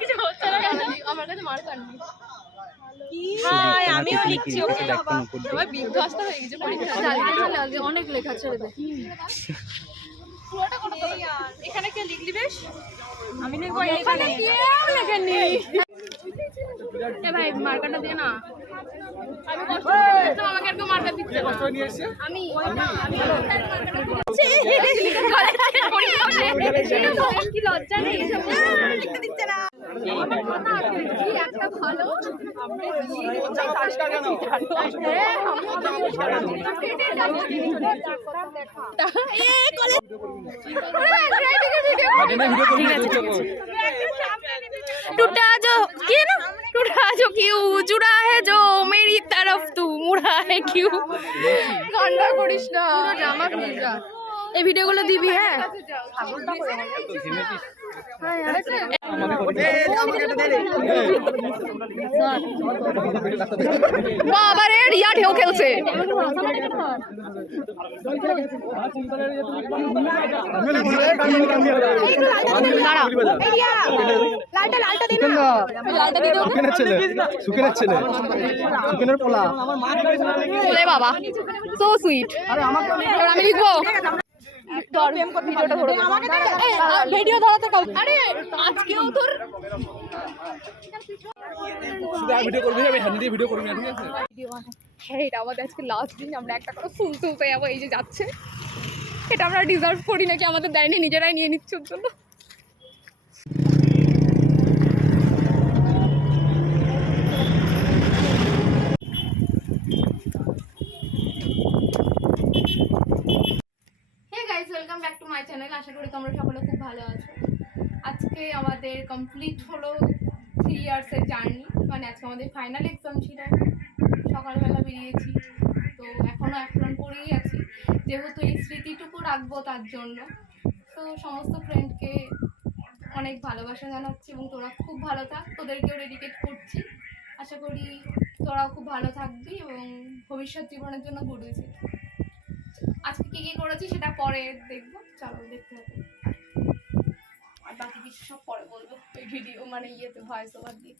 কিছু হচ্ছে না কেন? আমার কাছে মার্কার নেই। আমিও লিখছি সবাই বিধ্বস্ত হয়ে গেছে পরীক্ষা। অনেক লেখা ছেড়ে দে। এখানে কে লিখলি বেশ? আমি লিখবো এখানে। কেউ লেখেনি। এ ভাই মার্কারটা দে না। আমি কষ্ট করতে আমাকে একটু মার্কার দিতে কষ্ট নিয়ে এসে আমি কি লজ্জা নেই লিখতে দিচ্ছে না আমার কথা আছে কি একটা ভালো আমরা टूटा जो क्यों जुड़ा है जो मेरी तरफ तू मुड़ा है क्यों गाना করিস না পুরো জামা খুলে যা এই ভিডিওগুলো দিবি হ্যাঁ বাবা রে রিয়া ঢেউ খেলছে বাবা সো সুইট আমি লিখবো ভিডিও ধরাতে আরে আজকেও তোর ভিডিও করবি আমি হ্যান্ড দিয়ে ভিডিও করবি না ঠিক আছে হ্যাঁ এটা আমাদের আজকে লাস্ট দিন আমরা একটা করে ফুল তুলতে যাবো এই যে যাচ্ছে এটা আমরা ডিজার্ভ করি নাকি আমাদের দেয়নি নিজেরাই নিয়ে নিচ্ছে ওর জন্য welcome back to my channel আশা করি তোমরা সকলে খুব ভালো আছো আজকে আমাদের কমপ্লিট হলো 3 ইয়ার্সের জার্নি মানে আজকে আমাদের ফাইনাল এক্সাম ছিল সকালবেলা বেরিয়েছি তো এখনও এখন পড়েই আছি যেহেতু এই স্মৃতিটুকু রাখবো তার জন্য তো সমস্ত ফ্রেন্ডকে অনেক ভালোবাসা জানাচ্ছি এবং তোরা খুব ভালো থাক তোদেরকেও ডেডিকেট করছি আশা করি তোরাও খুব ভালো থাকবি এবং ভবিষ্যৎ জীবনের জন্য গুড উইশেস আজকে কি কি করেছি সেটা পরে দেখবো চলো দেখতে হবে আর বাকি কিছু সব পরে বলবো এই ভিডিও মানে ইয়েতে ভয়েস ওভার দিয়ে